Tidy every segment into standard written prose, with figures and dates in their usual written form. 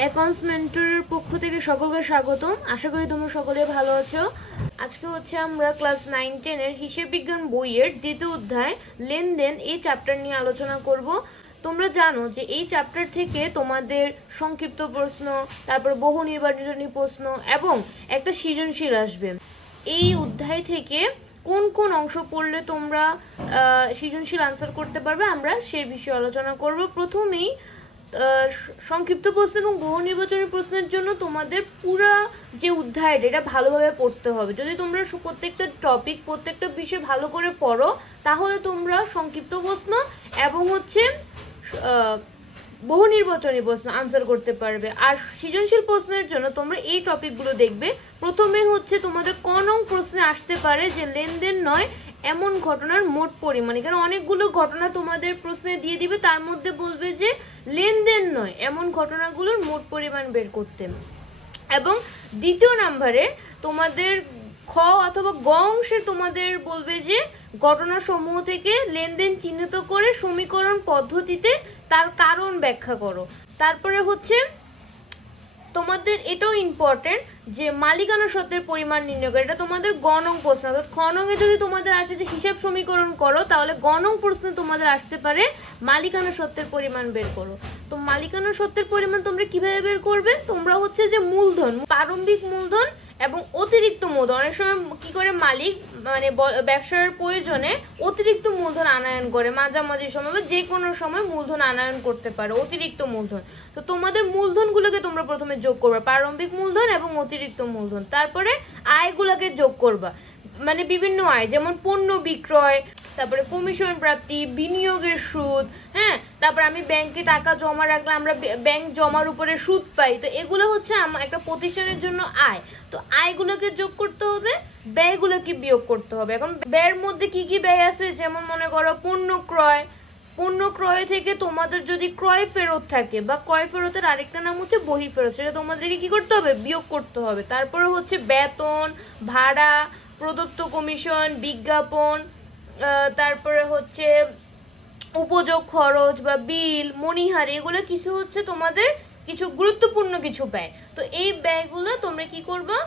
Accounts মেন্টরের পক্ষ থেকে সকলকে স্বাগতম। আশা করি তোমরা সকলে ভালো আছো। আজকে হচ্ছে আমরা ক্লাস 9-10 হিসেব বিজ্ঞান বইয়ের দ্বিতীয় অধ্যায় লেনদেন এই চ্যাপ্টার নিয়ে আলোচনা করব। তোমরা জানো যে এই চ্যাপ্টার থেকে তোমাদের সংক্ষিপ্ত প্রশ্ন, তারপর বহু নির্বাচনী প্রশ্ন এবং একটা সৃজনশীল আসবে। এই অধ্যায় থেকে কোন কোন অংশ পড়লে তোমরা সৃজনশীল আনসার করতে পারবে আমরা সেই বিষয়ে আলোচনা করব। প্রথমেই সংক্ষিপ্ত প্রশ্ন এবং বহু নির্বাচনী প্রশ্নের জন্য তোমাদের পুরো যে অধ্যায়টা এটা ভালোভাবে পড়তে হবে। যদি তোমরা প্রত্যেকটা টপিক প্রত্যেকটা বিষয় ভালো করে পড়ো তাহলে তোমরা সংক্ষিপ্ত প্রশ্ন এবং হচ্ছে বহু নির্বাচনী প্রশ্ন আনসার করতে পারবে। আর সৃজনশীল প্রশ্নের জন্য তোমরা এই টপিকগুলো দেখবে। প্রথমে হচ্ছে তোমাদের ক নং প্রশ্নে আসতে পারে যে লেনদেন নয় এমন ঘটনার মোট পরিমাণ। এখানে অনেকগুলো ঘটনা তোমাদের প্রশ্নে দিয়ে দিবে, তার মধ্যে বলবে যে লেনদেন নয় এমন ঘটনাগুলোর মোট পরিমাণ বের করতে। এবং দ্বিতীয় নাম্বারে তোমাদের খ অথবা গ অংশে তোমাদের বলবে যে ঘটনাসমূহ থেকে লেনদেন চিহ্নিত করে সমীকরণ পদ্ধতিতে তার কারণ ব্যাখ্যা করো। তারপরে হচ্ছে তোমাদের এটাও ইম্পর্টেন্ট যে মালিকানা সত্ত্বের পরিমাণ নির্ণয় করে, এটা তোমাদের গ নং প্রশ্ন। অর্থাৎ খ নং এ যদি তোমাদের আসে যে হিসাব সমীকরণ করো তাহলে গ নং প্রশ্নে তোমাদের আসতে পারে মালিকানা সত্ত্বের পরিমাণ বের করো। তো মালিকানা সত্ত্বের পরিমাণ তোমরা কিভাবে বের করবে? তোমরা হচ্ছে যে মূলধন, প্রারম্ভিক মূলধন এবং অতিরিক্ত মূলধন, অনেক সময় কি করে মালিক মানে ব্যবসার প্রয়োজনে অতিরিক্ত মূলধন আনয়ন করে, মাঝামাঝি সময় বা যে কোনো সময় মূলধন আনয়ন করতে পারে অতিরিক্ত মূলধন। তো তোমাদের মূলধনগুলোকে তোমরা প্রথমে যোগ করবা, প্রারম্ভিক মূলধন এবং অতিরিক্ত মূলধন। তারপরে আয়গুলোকে যোগ করবা, মানে বিভিন্ন আয়, যেমন পণ্য বিক্রয়, তারপরে কমিশন প্রাপ্তি, বিনিয়োগের সুদ, হ্যাঁ, তারপর আমি ব্যাংকে টাকা জমা রাখলে আমরা ব্যাংক জমার উপরে সুদ পাই। তো এগুলো হচ্ছে একটা প্রতিষ্ঠানের জন্য আয়। তো আয়গুলোকে যোগ করতে হবে, ব্যয়গুলোকে বিয়োগ করতে হবে। এখন ব্যয়ের মধ্যে কি কি ব্যয় আছে, যেমন মনে করো পণ্য ক্রয়, পণ্য ক্রয় থেকে তোমাদের যদি ক্রয় ফেরত থাকে বা ক্রয় ফেরতের আরেকটা নাম হচ্ছে বহি ফেরত, সেটা তোমাদেরকে কি করতে হবে? বিয়োগ করতে হবে। তারপরে হচ্ছে বেতন, ভাড়া, প্রদত্ত কমিশন, বিজ্ঞাপন, তারপরে হচ্ছে উপযোগ খরচ বা বিল, মণিহারি, এগুলো কিছু হচ্ছে তোমাদের কিছু গুরুত্বপূর্ণ কিছু ব্যয়। তো এই ব্যয়গুলো তোমরা কি করবা?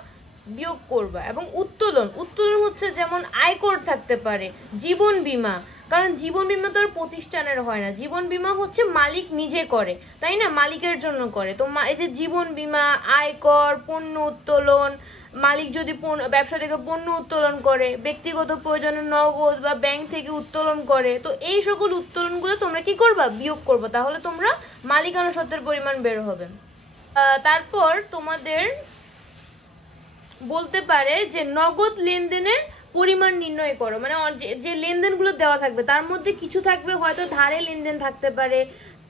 বিয়োগ করবা। এবং উত্তোলন, উত্তোলন হচ্ছে যেমন আয়কর থাকতে পারে, জীবন বীমা, কারণ জীবন বীমা তো আর প্রতিষ্ঠানের হয় না, জীবন বীমা হচ্ছে মালিক নিজে করে, তাই না, মালিকের জন্য করে। তো এই যে জীবন বীমা, আয়কর, পণ্য উত্তোলন, মালিক যদি ব্যবসা থেকে পণ্য উত্তোলন করে, ব্যক্তিগত প্রয়োজনে নগদ বা ব্যাংক থেকে উত্তোলন করে, তো এই সকল উত্তোলনগুলো তোমরা কি করবা? বিয়োগ করবা। তাহলে তোমরা মালিকানা সত্ত্বের পরিমাণ বের হবে। তারপর তোমাদের বলতে পারে যে নগদ লেনদেনের পরিমাণ নির্ণয় করো, মানে যে লেনদেনগুলো দেওয়া থাকবে তার মধ্যে কিছু থাকবে হয়তো ধারে লেনদেন থাকতে পারে,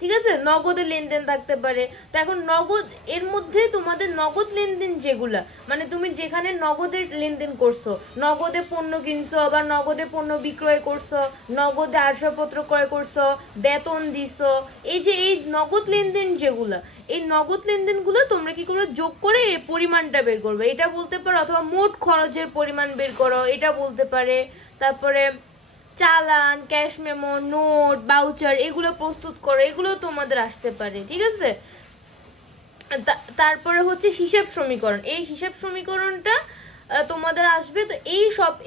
ঠিক আছে, নগদের লেনদেন থাকতে পারে। তো এখন নগদ, এর মধ্যে তোমাদের নগদ লেনদেন যেগুলা, মানে তুমি যেখানে নগদের লেনদেন করছো, নগদে পণ্য কিনছো, আবার নগদে পণ্য বিক্রয় করছো, নগদে আসবাবপত্র ক্রয় করছো, বেতন দিছো, এই যে এই নগদ লেনদেন যেগুলা, এই নগদ লেনদেনগুলো তোমরা কি করে যোগ করে এই পরিমাণটা বের করবে, এটা বলতে পারো। অথবা মোট খরচের পরিমাণ বের করো, এটা বলতে পারে। তারপরে চালান, ক্যাশ মেমো, নোট, বাউচার, এগুলো প্রস্তুত করো, এগুলো তোমাদের আসতে পারে, ঠিক আছে। তারপরে হচ্ছে হিসাব সমীকরণ, এই হিসাব সমীকরণটা তোমাদের আসবে। তো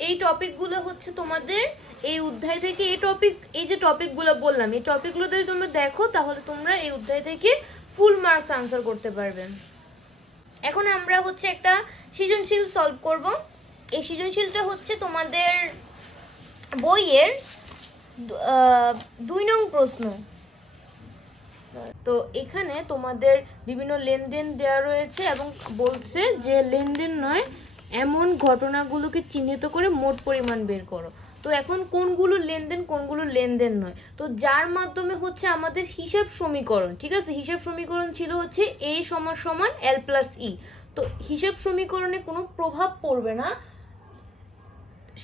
এই টপিকগুলো হচ্ছে তোমাদের এই অধ্যায় থেকে, এই যে টপিকগুলো বললাম, এই টপিকগুলো যদি তোমরা দেখো তাহলে তোমরা এই অধ্যায় থেকে ফুল মার্কস আনসার করতে পারবে। এখন আমরা হচ্ছে একটা সৃজনশীল সলভ করব। এই সৃজনশীলটা হচ্ছে তোমাদের বইয়ের 2 নং প্রশ্ন। তো এখানে তোমাদের বিভিন্ন লেনদেন দেওয়া রয়েছে এবং বলছে যে লেনদেন নয় এমন ঘটনাগুলোকে চিহ্নিত করে মোট পরিমাণ বের করো। তো এখন কোনগুলো লেনদেন কোনগুলো লেনদেন নয়, তো যার মাধ্যমে হচ্ছে আমাদের হিসাব সমীকরণ, ঠিক আছে, হিসাব সমীকরণ ছিল হচ্ছে a সমান l প্লাস ই। তো হিসাব সমীকরণে কোনো প্রভাব পড়বে না,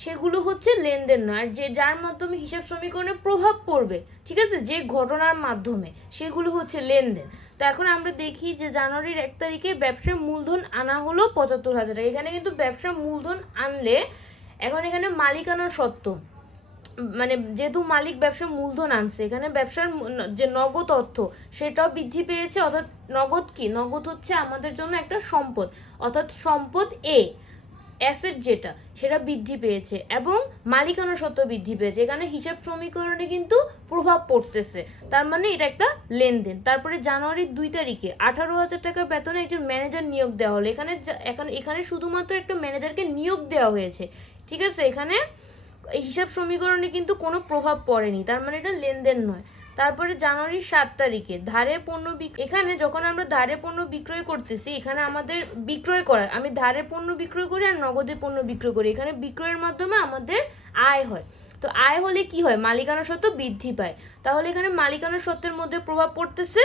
সেগুলো হচ্ছে লেনদেন নয়। আর যার মাধ্যমে হিসাব সমীকরণে প্রভাব পড়বে, ঠিক আছে, যে ঘটনার মাধ্যমে, সেগুলো হচ্ছে লেনদেন। তো এখন আমরা দেখি যে জানুয়ারির 1 তারিখে ব্যবসার মূলধন আনা হলো 75,000 টাকা। এখানে কিন্তু ব্যবসার মূলধন আনলে এখন এখানে মালিকানা সত্ত্ব, মানে যেহেতু মালিক ব্যবসার মূলধন আনছে, এখানে ব্যবসার যে নগদ অর্থ সেটাও বৃদ্ধি পেয়েছে। অর্থাৎ নগদ কি, নগদ হচ্ছে আমাদের জন্য একটা সম্পদ, অর্থাৎ সম্পদ এ, অ্যাসেট যেটা, সেটা বৃদ্ধি পেয়েছে এবং মালিকানা সত্ত্ব বৃদ্ধি পেয়েছে। এখানে হিসাব সমীকরণে কিন্তু প্রভাব পড়তেছে, তার মানে এটা একটা লেনদেন। তারপরে জানুয়ারির 2 তারিখে 18,000 টাকার বেতনে একজন ম্যানেজার নিয়োগ দেওয়া হলো। এখানে শুধুমাত্র একটা ম্যানেজারকে নিয়োগ দেওয়া হয়েছে, ঠিক আছে। এখানে হিসাব সমীকরণে কিন্তু কোনো প্রভাব পড়েনি, তার মানে এটা লেনদেন নয়। তারপরে জানুয়ারির 7 তারিখে ধারে পণ্য এখানে যখন আমরা ধারে পণ্য বিক্রয় করতেছি, এখানে আমাদের বিক্রয় করা, আমি ধারে পণ্য বিক্রয় করি আর নগদে পণ্য বিক্রয় করি, এখানে বিক্রয়ের মাধ্যমে আমাদের আয় হয়। তো আয় হলে কি হয়, মালিকানা সত্ত্ব বৃদ্ধি পায়। তাহলে এখানে মালিকানা সত্ত্বের মধ্যে প্রভাব পড়তেছে,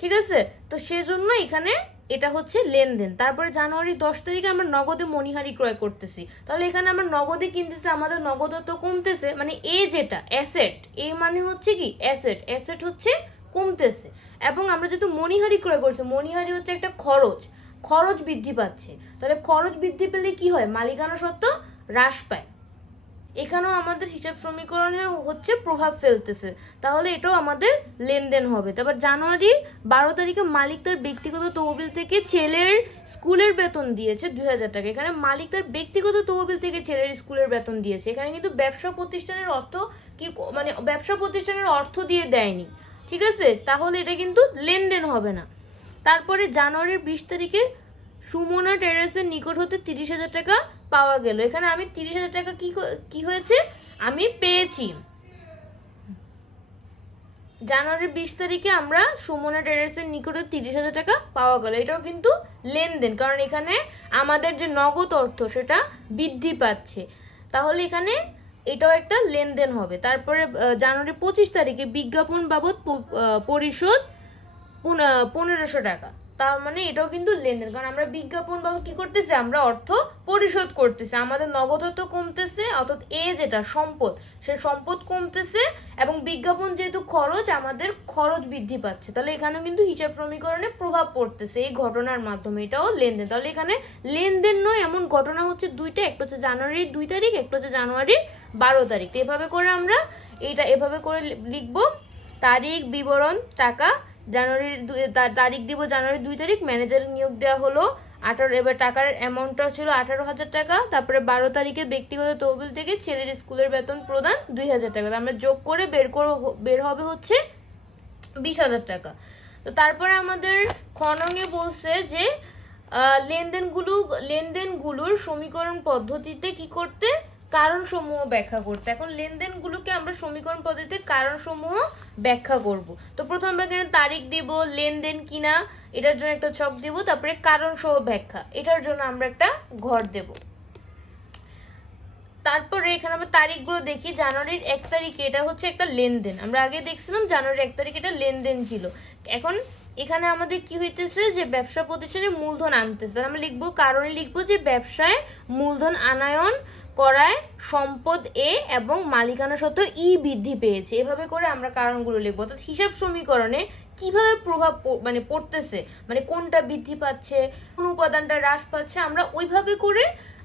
ঠিক আছে। তো সেজন্য এখানে এটা হচ্ছে লেনদেন। তারপরে জানুয়ারি 10 তারিখে আমরা নগদে মণিহারি ক্রয় করতেছি, তাহলে এখানে আমরা নগদে কিনতেছি, আমাদের নগদত্ব কমতেছে, মানে এ যেটা অ্যাসেট, এ মানে হচ্ছে কি অ্যাসেট, অ্যাসেট হচ্ছে কমতেছে। এবং আমরা যেহেতু মণিহারি ক্রয় করছি, মণিহারি হচ্ছে একটা খরচ, খরচ বৃদ্ধি পাচ্ছে। তাহলে খরচ বৃদ্ধি পেলে কি হয়, মালিকানা সত্ত্ব হ্রাস পায়। এখানেও আমাদের হিসাব সমীকরণে হচ্ছে প্রভাব ফেলতেছে, তাহলে এটাও আমাদের লেনদেন হবে। তারপর জানুয়ারির 12 তারিখে মালিক তার ব্যক্তিগত তহবিল থেকে ছেলের স্কুলের বেতন দিয়েছে 2,000 টাকা। এখানে মালিক তার ব্যক্তিগত তহবিল থেকে ছেলের স্কুলের বেতন দিয়েছে, এখানে কিন্তু ব্যবসা প্রতিষ্ঠানের অর্থ কি, মানে ব্যবসা প্রতিষ্ঠানের অর্থ দিয়ে দেয়নি, ঠিক আছে, তাহলে এটা কিন্তু লেনদেন হবে না। তারপরে জানুয়ারির 20 তারিখে সুমনা টেরেসের নিকট হতে 30,000 টাকা পাওয়া গেল। এখানে আমি 30,000 টাকা কি হয়েছে, আমি পেয়েছি। জানুয়ারির 20 তারিখে আমরা সুমনা টেরেসের নিকটে 30,000 টাকা পাওয়া গেল, এটাও কিন্তু লেনদেন, কারণ এখানে আমাদের যে নগদ অর্থ সেটা বৃদ্ধি পাচ্ছে, তাহলে এখানে এটাও একটা লেনদেন হবে। তারপরে জানুয়ারি 25 তারিখে বিজ্ঞাপন বাবদ পরিশোধ 1500 টাকা, তার মানে এটাও কিন্তু লেনদেন, কারণ আমরা বিজ্ঞাপন বাবদ কি করতেছি, আমরা অর্থ পরিশোধ করতেছি, আমাদের নগদ অর্থ কমতেছে, অর্থাৎ এ যেটা সম্পদ, সে সম্পদ কমতেছে এবং বিজ্ঞাপন যেহেতু খরচ, আমাদের খরচ বৃদ্ধি পাচ্ছে, তাহলে এখানেও কিন্তু হিসাব সমীকরণে প্রভাব পড়তেছে এই ঘটনার মাধ্যমে, এটাও লেনদেন। তাহলে এখানে লেনদেন নয় এমন ঘটনা হচ্ছে দুইটা, একটা হচ্ছে জানুয়ারির 2 তারিখ, একটা হচ্ছে জানুয়ারির 12 তারিখ। এভাবে করে আমরা এভাবে করে লিখবো, তারিখ, বিবরণ, টাকা। জানুয়ারির তারিখ দিব জানুয়ারি 2 তারিখ, ম্যানেজার নিয়োগ দেওয়া হলো 18, এবার টাকার অ্যামাউন্টটা ছিল 18,000 টাকা। তারপরে 12 তারিখে ব্যক্তিগত তহবিল থেকে ছেলের স্কুলের বেতন প্রদান 2,000 টাকা, আমরা যোগ করে বের হবে হচ্ছে 20,000 টাকা। তো তারপরে আমাদের খননে বলছে যে লেনদেনগুলোর সমীকরণ পদ্ধতিতে কি করতে, কারণ সমূহ ব্যাখ্যা করতে। এখন লেনদেনগুলোকে আমরা সমীকরণ পদ্ধতিতে কারণ সমূহ ব্যাখ্যা করব। তো প্রথম আমরা এখানে তারিখ দিব, লেনদেন কিনা এটার জন্য একটা ছক দিব, তারপরে কারণ সহ ব্যাখ্যা এটার জন্য আমরা একটা ঘর দেব। তারপরে এখানে আমরা তারিখগুলো দেখি। জানুয়ারির 1 তারিখে এটা হচ্ছে একটা লেনদেন, আমরা আগে দেখছিলাম জানুয়ারির 1 তারিখে এটা লেনদেন ছিল। এখন এখানে আমাদের কি হইতেছে, যে ব্যবসা প্রতিষ্ঠানে মূলধন আনতেছে, আমরা লিখবো কারণে লিখবো যে ব্যবসায় মূলধন আনায়ন করায় সম্পদ এ এবং মালিকানা সত্ত্ব ই বৃদ্ধি পেয়েছে। এভাবে করে আমরা কারণগুলো লিখবো। অর্থাৎ হিসাব সমীকরণে কিভাবে প্রভাব মানে পড়তেছে, মানে কোনটা বৃদ্ধি পাচ্ছে, কোন উপাদানটা হ্রাস পাচ্ছে, আমরা ওইভাবে করে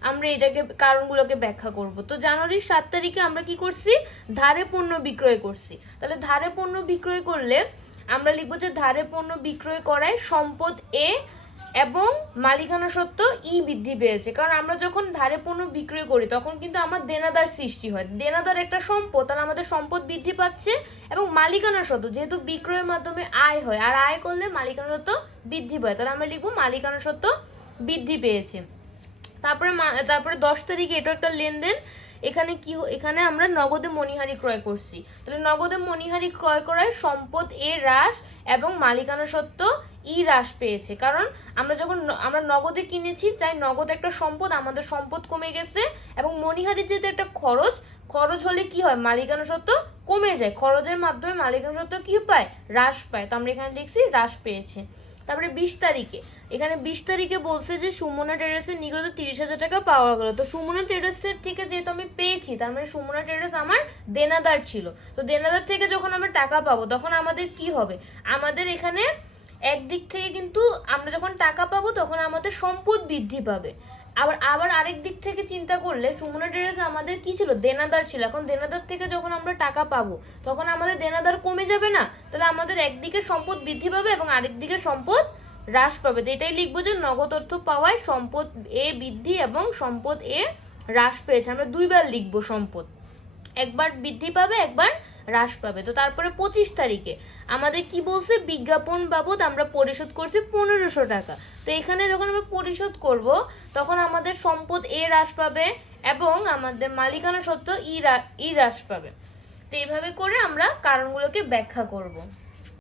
আমরা এটাকে কারণগুলোকে ব্যাখ্যা করব। তো জানুয়ারির 7 তারিখে আমরা কি করছি, ধারে পণ্য বিক্রয় করছি। তাহলে ধারে পণ্য বিক্রয় করলে আমরা লিখবো যে ধারে পণ্য বিক্রয় করায় সম্পদ এ এবং মালিকানা সত্ত্ব ই বৃদ্ধি পেয়েছে। কারণ আমরা যখন ধারে পণ্য বিক্রয় করি তখন কিন্তু আমার দেনাদার সৃষ্টি হয়, দেনাদার একটা সম্পদ, তাহলে আমাদের সম্পদ বৃদ্ধি পাচ্ছে এবং মালিকানা সত্ত্ব যেহেতু বিক্রয়ের মাধ্যমে আয় হয়, আর আয় করলে মালিকানা সত্ত্ব বৃদ্ধি পায়, তাহলে আমরা লিখবো মালিকানা সত্ত্ব বৃদ্ধি পেয়েছে। তারপরে 10 তারিখে এটা একটা লেনদেন। এখানে আমরা নগদে মণিহারি ক্রয় করছি, তাহলে নগদে মণিহারি ক্রয় করায় সম্পদ এ হ্রাস এবং মালিকানা সত্ত্ব ই হ্রাস পেয়েছে। কারণ আমরা নগদে কিনেছি, তাই নগদ একটা সম্পদ, আমাদের সম্পদ কমে গেছে এবং মণিহারি যেহেতু একটা খরচ হলে কি হয়, মালিকানা সত্ত্ব কমে যায়, খরচের মাধ্যমে মালিকানা সত্ত্ব কি পায়, হ্রাস পায়, তো আমরা এখানে লিখছি হ্রাস পেয়েছে। তারপরে 20 তারিখে বলছে যে সুমনা টেরেসের নিকট 30,000 টাকা পাওয়া গেল। তো সুমনা টেরেসের থেকে যেহেতু আমি পেয়েছি, তার মানে সুমনা টেরেস আমার দেনাদার ছিল, তো দেনাদার থেকে যখন আমরা টাকা পাবো তখন আমাদের কি হবে, আমাদের এখানে একদিক থেকে কিন্তু আমরা যখন টাকা পাবো তখন আমাদের সম্পদ বৃদ্ধি পাবে, আবার আবার আরেক দিক থেকে চিন্তা করলে সুমনা ট্রেডার্স আমাদের কি ছিল, দেনাদার ছিল। এখন দেনাদার থেকে যখন আমরা টাকা পাবো তখন আমাদের দেনাদার কমে যাবে না? তাহলে আমাদের একদিকে সম্পদ বৃদ্ধি পাবে এবং আরেক দিকে সম্পদ হ্রাস পাবে। তো এটাই লিখবো যে নগদ অর্থ পাওয়ায় সম্পদ এ বৃদ্ধি এবং সম্পদ এ হ্রাস পেয়েছে। আমরা দুইবার লিখবো সম্পদ, একবার বৃদ্ধি পাবে একবার হ্রাস পাবে। তো তারপরে 25 তারিখে আমাদের কি বলছে, বিজ্ঞাপন বাবদ আমরা পরিশোধ করছি 1500 টাকা। তো এখানে যখন আমরা পরিশোধ করব তখন আমাদের সম্পদ এ হ্রাস পাবে এবং আমাদের মালিকানা সত্ত্ব ই হ্রাস পাবে। তো এইভাবে করে আমরা কারণগুলোকে ব্যাখ্যা করব।